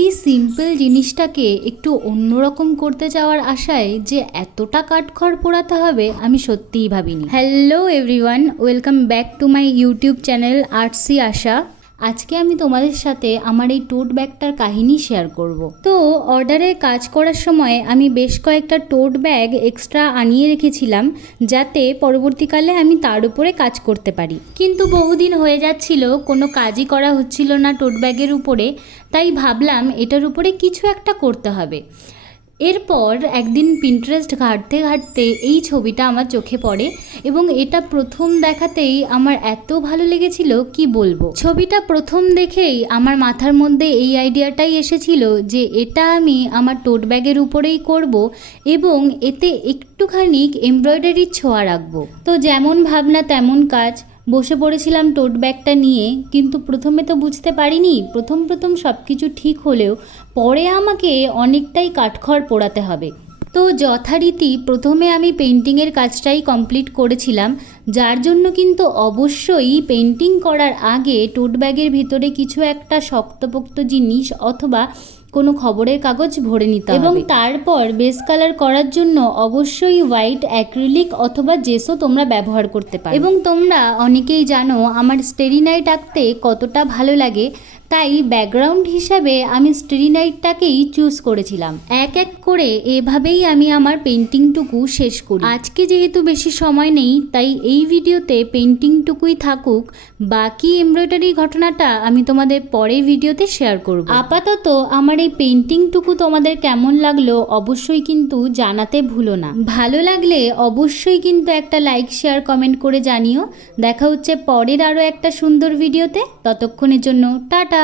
এই সিম্পল জিনিসটাকে একটু অন্যরকম করতে যাওয়ার আশায় যে এতটা কাঠখড় পোড়াতে হবে আমি সত্যিই ভাবিনি। Hello everyone, welcome back to my YouTube channel Artsy Asha. আজকে আমি তোমাদের সাথে আমার এই টোট ব্যাগটার কাহিনী শেয়ার করব। তো অর্ডারের কাজ করার সময় আমি বেশ কয়েকটা টোট ব্যাগ এক্সট্রা আনিয়ে রেখেছিলাম, যাতে পরবর্তীকালে আমি তার উপরে কাজ করতে পারি। কিন্তু বহুদিন হয়ে যাচ্ছিল, কোনো কাজই করা হচ্ছিল না টোট ব্যাগের উপরে, তাই ভাবলাম এটার উপরে কিছু একটা করতে হবে। এরপর একদিন পিন্টারেস্ট ঘাঁটতে ঘাঁটতে এই ছবিটা আমার চোখে পড়ে এবং এটা প্রথম দেখাতেই আমার এত ভালো লেগেছিল কি বলবো। ছবিটা প্রথম দেখেই আমার মাথার মধ্যে এই আইডিয়াটাই এসেছিল যে এটা আমি আমার টোট ব্যাগের উপরেই করব এবং এতে একটুখানি এমব্রয়ডারির ছোঁয়া রাখবো। তো যেমন ভাবনা তেমন কাজ, বসে পড়েছিলাম টোট ব্যাগটা নিয়ে। কিন্তু প্রথমে তো বুঝতে পারিনি, প্রথম সব কিছু ঠিক হলেও পরে আমাকে অনেকটাই কাঠখড় পোড়াতে হবে। তো যথারীতি প্রথমে আমি পেন্টিংয়ের কাজটাই কমপ্লিট করেছিলাম, যার জন্য কিন্তু অবশ্যই পেন্টিং করার আগে টোট ব্যাগের ভিতরে কিছু একটা শক্তপোক্ত জিনিস অথবা কোনো খবরের কাগজ ভরে নিতে হবে এবং তারপর বেস কালার করার জন্য অবশ্যই হোয়াইট অ্যাক্রিলিক অথবা জেসও তোমরা ব্যবহার করতে পারো। এবং তোমরা অনেকেই জানো আমার স্টেরি নাইট আঁকতে কতটা ভালো লাগে, তাই ব্যাকগ্রাউন্ড হিসাবে আমি স্টেরি নাইটটাকেই চুজ করেছিলাম। এক এক করে এভাবেই আমি আমার পেন্টিংটুকু শেষ করি। আজকে যেহেতু বেশি সময় নেই, তাই এই ভিডিওতে পেন্টিংটুকুই থাকুক, বাকি এমব্রয়ডারি ঘটনাটা আমি তোমাদের পরের ভিডিওতে শেয়ার করব। আপাতত আমার এই পেন্টিংটুকু তোমাদের কেমন লাগলো অবশ্যই কিন্তু জানাতে ভুলো না। ভালো লাগলে অবশ্যই কিন্তু একটা লাইক শেয়ার কমেন্ট করে জানিও। দেখা হচ্ছে পরের আরও একটা সুন্দর ভিডিওতে। ততক্ষণের জন্য টাটা।